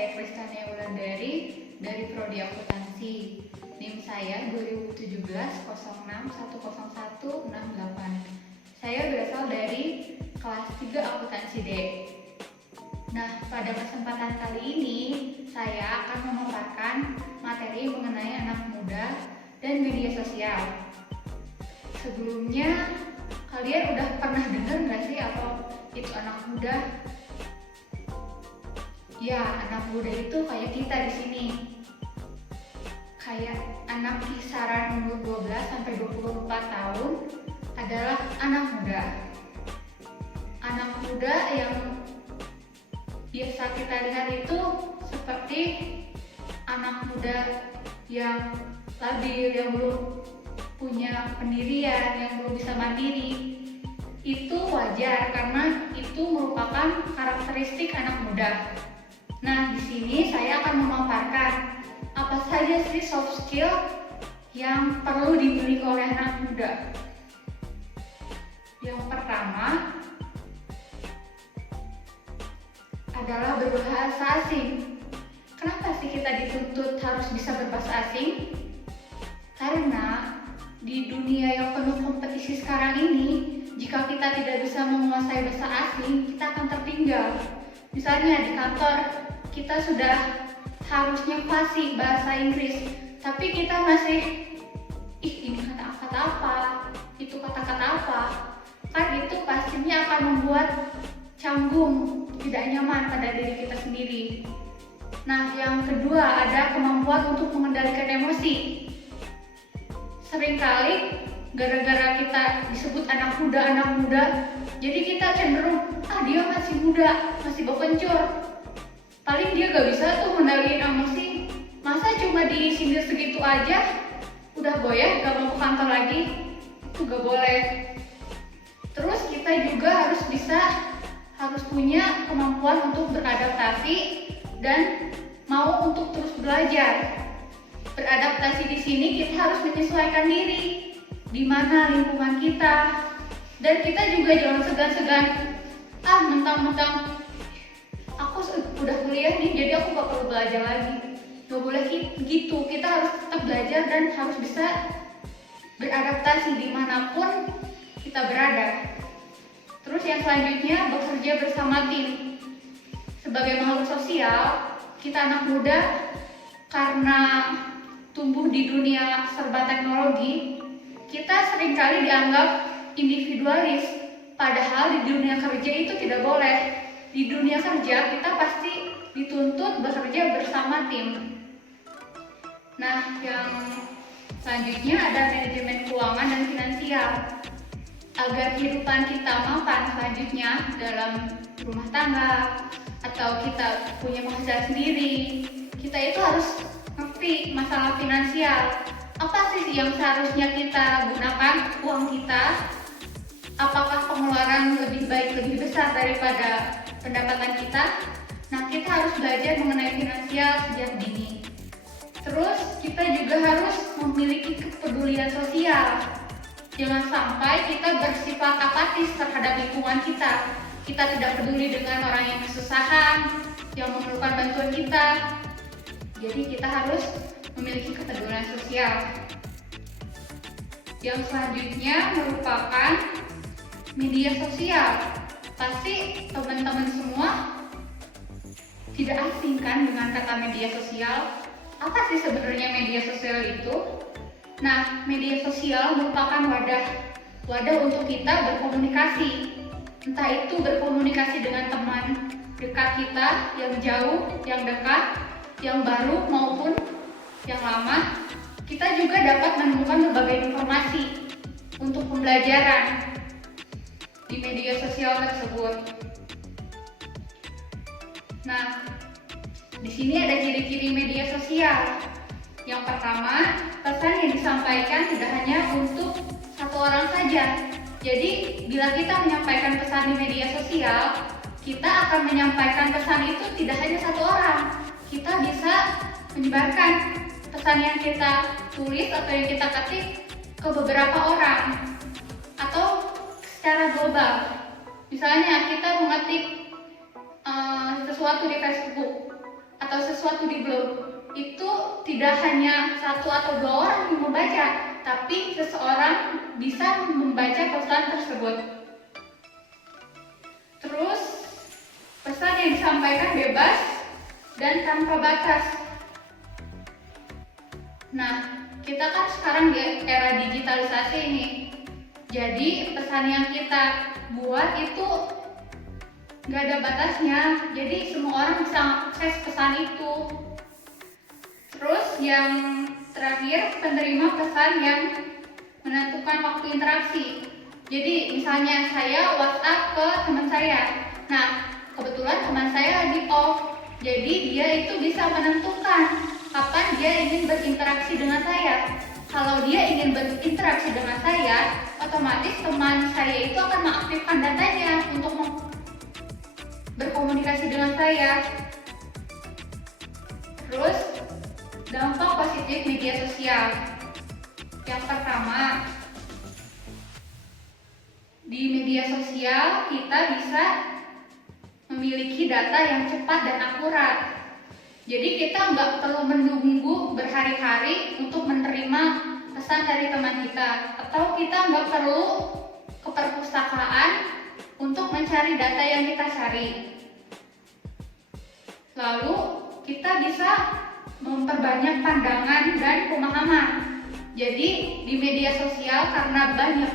saya Kristania Wulandari dari Prodi Akuntansi. NIM saya 2017 0610168. Saya berasal dari kelas 3 Akuntansi D. Nah, pada kesempatan kali ini saya akan memaparkan materi mengenai anak muda dan media sosial. Sebelumnya, kalian udah pernah dengar nggak sih apa itu anak muda? Ya, anak muda itu kayak kita di sini. Kayak anak kisaran umur 12 sampai 24 tahun adalah anak muda. Anak muda yang biasa kita lihat itu seperti anak muda yang labil, yang belum punya pendirian, yang belum bisa mandiri. Itu wajar karena itu merupakan karakteristik anak muda. Nah, di sini saya akan memaparkan apa saja sih soft skill yang perlu dimiliki oleh anak muda. Yang pertama adalah berbahasa asing. Kenapa sih kita dituntut harus bisa berbahasa asing? Karena di dunia yang penuh kompetisi sekarang ini, jika kita tidak bisa menguasai bahasa asing, kita akan tertinggal. Misalnya di kantor, kita sudah harusnya fasih bahasa Inggris, tapi kita masih, ini kata-kata apa, itu kata-kata apa. Kan itu pastinya akan membuat canggung, tidak nyaman pada diri kita sendiri. Nah, yang kedua ada kemampuan untuk mengendalikan emosi. Seringkali gara-gara kita disebut anak muda, jadi kita cenderung, dia masih muda, masih bekencur. Paling dia gak bisa tuh mengendalikan emosi. Masa cuma disindir segitu aja, udah goyah, gak mau ke kantor lagi? Itu gak boleh. Terus kita juga harus punya kemampuan untuk beradaptasi dan mau untuk terus belajar. Beradaptasi di sini kita harus menyesuaikan diri di mana lingkungan kita, dan kita juga jangan segan-segan mentang-mentang aku udah kuliah nih jadi aku gak perlu belajar lagi. Gak boleh gitu, kita harus tetap belajar dan harus bisa beradaptasi dimanapun kita berada. Terus yang selanjutnya, bekerja bersama tim. Sebagai makhluk sosial, kita anak muda karena tumbuh di dunia serba teknologi, kita seringkali dianggap individualis. Padahal di dunia kerja itu tidak boleh. Di dunia kerja kita pasti dituntut bekerja bersama tim. Nah, yang selanjutnya ada manajemen keuangan dan finansial. Agar kehidupan kita mapan selanjutnya dalam rumah tangga atau kita punya penghasilan sendiri, kita itu harus ngerti masalah finansial. Apa sih yang seharusnya kita gunakan uang kita? Apakah pengeluaran lebih baik, lebih besar daripada pendapatan kita? Nah, kita harus belajar mengenai finansial sejak dini. Terus kita juga harus memiliki kepedulian sosial. Jangan sampai kita bersifat apatis terhadap lingkungan kita. Kita tidak peduli dengan orang yang kesusahan, yang memerlukan bantuan kita. Jadi kita harus memiliki kepedulian sosial. Yang selanjutnya merupakan media sosial. Pasti teman-teman semua tidak asing kan dengan kata media sosial. Apa sih sebenarnya media sosial itu? Nah, media sosial merupakan wadah untuk kita berkomunikasi. Entah itu berkomunikasi dengan teman dekat kita, yang jauh, yang dekat, yang baru maupun yang lama. Kita juga dapat menemukan berbagai informasi untuk pembelajaran di media sosial tersebut. Nah, di sini ada ciri-ciri media sosial. Yang pertama, pesan yang disampaikan tidak hanya untuk satu orang saja. Jadi, bila kita menyampaikan pesan di media sosial, kita akan menyampaikan pesan itu tidak hanya satu orang. Kita bisa menyebarkan pesan yang kita tulis atau yang kita ketik ke beberapa orang atau secara global. Misalnya kita mengetik sesuatu di Facebook atau sesuatu di blog, itu tidak hanya satu atau dua orang yang membaca, tapi seseorang bisa membaca pesan tersebut. Terus, pesan yang disampaikan bebas dan tanpa batas. Nah, kita kan sekarang di era digitalisasi ini. Jadi, pesan yang kita buat itu nggak ada batasnya. Jadi, semua orang bisa akses pesan itu. Terus, yang terakhir, penerima pesan yang menentukan waktu interaksi. Jadi, misalnya saya WhatsApp ke teman saya. Nah, kebetulan teman saya lagi off. Jadi, dia itu bisa menentukan kapan dia ingin berinteraksi dengan saya. Kalau dia ingin berinteraksi dengan saya, otomatis teman saya itu akan mengaktifkan datanya untuk berkomunikasi dengan saya. Terus, dampak positif media sosial. Yang pertama, di media sosial kita bisa memiliki data yang cepat dan akurat. Jadi kita nggak perlu menunggu berhari-hari untuk menerima pesan dari teman kita, atau kita nggak perlu ke perpustakaan untuk mencari data yang kita cari. Lalu kita bisa memperbanyak pandangan dan pemahaman. Jadi di media sosial karena banyak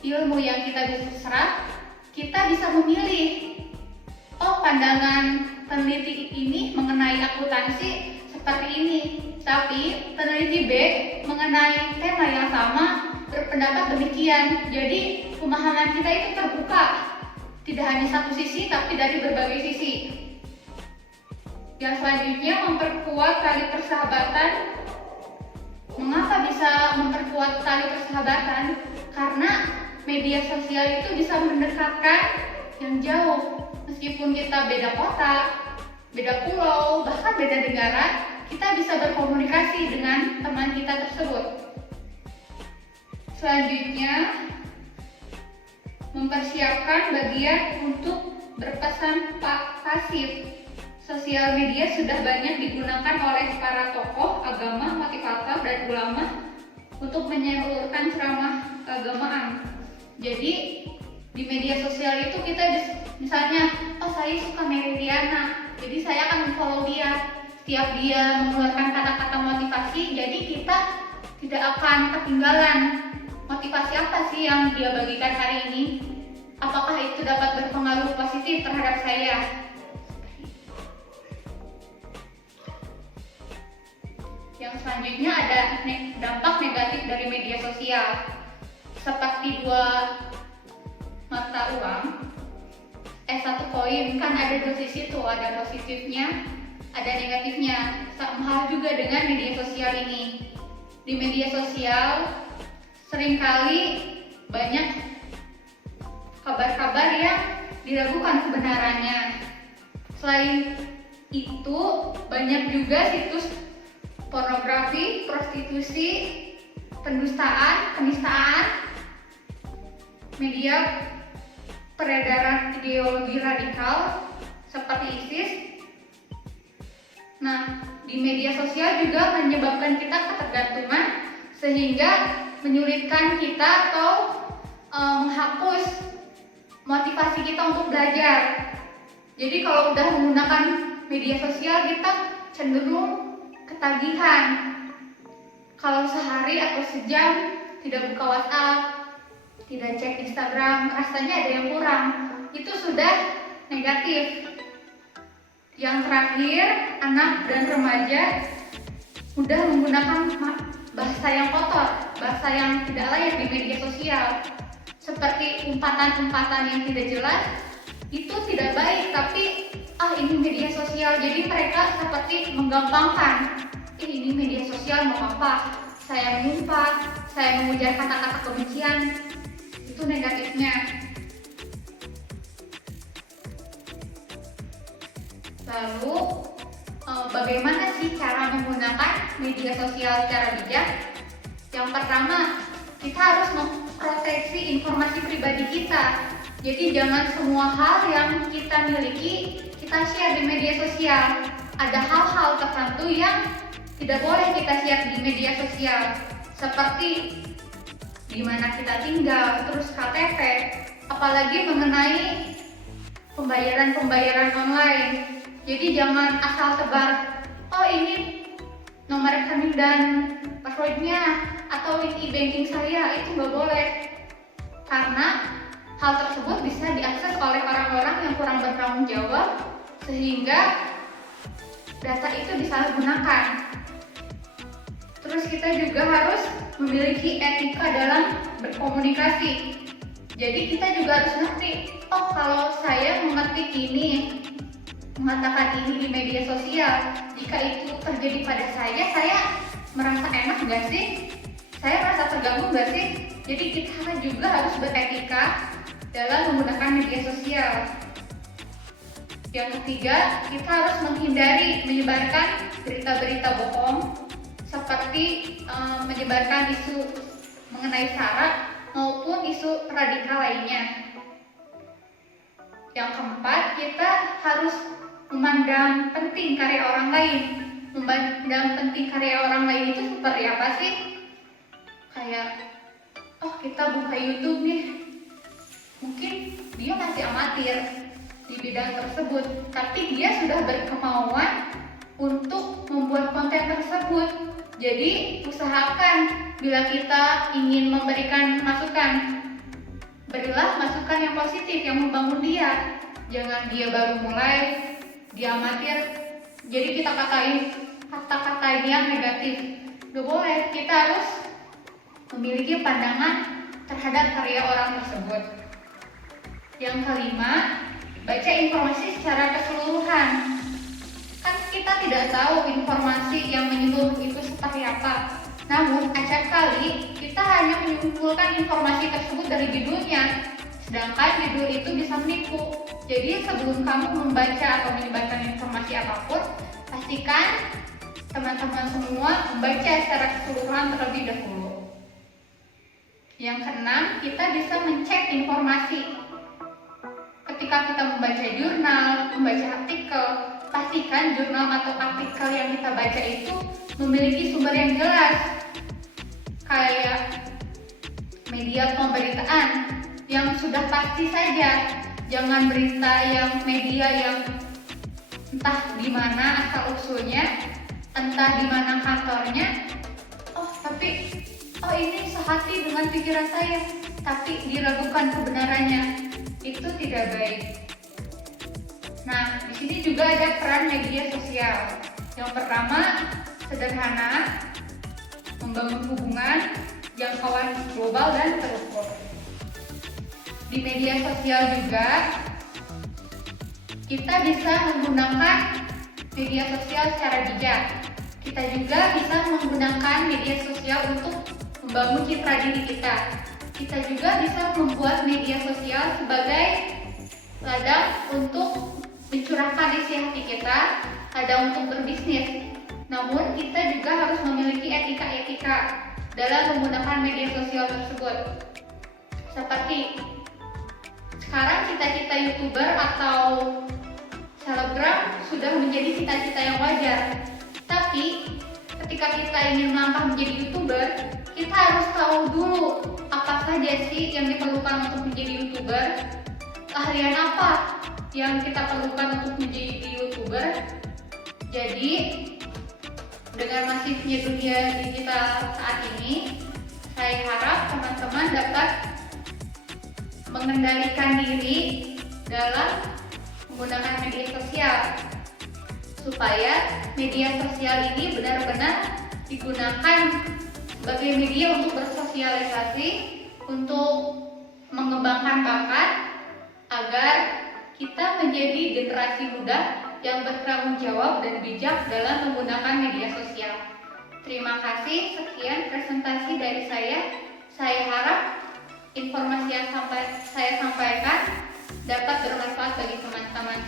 ilmu yang kita bisa serap, kita bisa memilih, oh pandangan peneliti ini mengenai akuntansi seperti ini, tapi peneliti B mengenai tema yang sama berpendapat demikian. Jadi pemahaman kita itu terbuka, tidak hanya satu sisi tapi dari berbagai sisi. Yang selanjutnya, memperkuat tali persahabatan. Mengapa bisa memperkuat tali persahabatan? Karena media sosial itu bisa mendekatkan yang jauh. Meskipun kita beda kota, beda pulau, bahkan beda negara, kita bisa berkomunikasi dengan teman kita tersebut. Selanjutnya, mempersiapkan bagian untuk berpesan pasif. Sosial media sudah banyak digunakan oleh para tokoh agama, motivator, dan ulama untuk menyalurkan ceramah keagamaan. Jadi di media sosial itu kita misalnya, oh saya suka Meridiana, jadi saya akan follow dia. Setiap dia mengeluarkan kata-kata motivasi, jadi kita tidak akan ketinggalan motivasi apa sih yang dia bagikan hari ini. Apakah itu dapat berpengaruh positif terhadap saya? Yang selanjutnya ada dampak negatif dari media sosial. Seperti dua mata uang, satu koin kan ada dua sisi tuh, ada positifnya, ada negatifnya. Sama hal juga dengan media sosial ini. Di media sosial seringkali banyak kabar-kabar yang diragukan kebenarannya. Selain itu, banyak juga situs pornografi, prostitusi, penistaan, media peredaran ideologi radikal seperti ISIS. Nah, di media sosial juga menyebabkan kita ketergantungan sehingga menyulitkan kita atau menghapus motivasi kita untuk belajar. Jadi kalau udah menggunakan media sosial, kita cenderung ketagihan. Kalau sehari atau sejam tidak buka WhatsApp, tidak cek Instagram, rasanya ada yang kurang. Itu sudah negatif. Yang terakhir, anak dan remaja mudah menggunakan bahasa yang kotor, bahasa yang tidak layak di media sosial, seperti umpatan-umpatan yang tidak jelas. Itu tidak baik, tapi ini media sosial, jadi mereka seperti menggampangkan. Ini media sosial mau apa? Saya mengumpat, saya mengujar kata-kata kebencian. Itu negatifnya. Lalu, bagaimana sih cara menggunakan media sosial secara bijak? Yang pertama, kita harus memproteksi informasi pribadi kita. Jadi jangan semua hal yang kita miliki kita share di media sosial. ada hal-hal tertentu yang tidak boleh kita share di media sosial, seperti di mana kita tinggal, terus KTP, apalagi mengenai pembayaran online. Jadi jangan asal sebar, oh ini nomor rekening dan passwordnya atau link e-banking saya, itu nggak boleh. Karena hal tersebut bisa diakses oleh orang-orang yang kurang bertanggung jawab sehingga data itu disalahgunakan. Terus kita juga harus memiliki etika dalam berkomunikasi. Jadi kita juga harus ngerti, oh kalau saya mengetik ini, mengatakan ini di media sosial, jika itu terjadi pada saya merasa enak nggak sih? Saya merasa terganggu nggak sih? Jadi kita juga harus beretika dalam menggunakan media sosial. Yang ketiga, kita harus menghindari menyebarkan berita-berita bohong seperti menyebarkan isu mengenai SARA maupun isu radikal lainnya. Yang keempat, kita harus memandang penting karya orang lain. Memandang penting karya orang lain itu seperti apa sih? Kayak, oh kita buka YouTube nih, mungkin dia masih amatir di bidang tersebut, tapi dia sudah berkemauan untuk membuat konten tersebut. Jadi usahakan bila kita ingin memberikan masukan, berilah masukan yang positif yang membangun dia. Jangan dia baru mulai, dia amatir, jadi kita katain kata-kata yang negatif. Gak boleh, kita harus memiliki pandangan terhadap karya orang tersebut. Yang kelima, baca informasi secara keseluruhan. Kan kita tidak tahu informasi yang menyeluruh itu seperti apa. Namun, acap kali kita hanya menyimpulkan informasi tersebut dari judulnya, sedangkan judul itu bisa menipu. Jadi sebelum kamu membaca atau menyebarkan informasi apapun, pastikan teman-teman semua membaca secara keseluruhan terlebih dahulu. Yang keenam, kita bisa mencek informasi. Ketika kita membaca jurnal, membaca artikel, pastikan jurnal atau artikel yang kita baca itu memiliki sumber yang jelas, kayak media pemberitaan yang sudah pasti saja. Jangan berita yang media yang entah di mana asal usulnya, entah di mana kantornya. Ini sehati dengan pikiran saya, tapi diragukan kebenarannya. Itu tidak baik. Nah, di sini juga ada peran media sosial. Yang pertama, sederhana, membangun hubungan, jangkauan global dan terukur. Di media sosial juga kita bisa menggunakan media sosial secara bijak. Kita juga bisa menggunakan media sosial untuk membangun citra diri kita. Kita juga bisa membuat media sosial sebagai ladang untuk mencurahkan isi hati kita, ladang untuk berbisnis. Namun kita juga harus memiliki etika-etika dalam menggunakan media sosial tersebut. Seperti sekarang cita-cita YouTuber atau selebgram sudah menjadi cita-cita yang wajar. Tapi ketika kita ingin melangkah menjadi YouTuber, kita harus tahu dulu apa saja sih yang diperlukan untuk menjadi YouTuber, keahlian apa yang kita perlukan untuk menjadi YouTuber. Jadi dengan masifnya dunia digital saat ini, saya harap teman-teman dapat mengendalikan diri dalam menggunakan media sosial, supaya media sosial ini benar-benar digunakan sebagai media untuk bersosialisasi, untuk mengembangkan bakat, agar kita menjadi generasi muda yang bertanggung jawab dan bijak dalam menggunakan media sosial. Terima kasih, sekian presentasi dari saya. Saya harap informasi yang saya sampaikan dapat bermanfaat bagi teman-teman.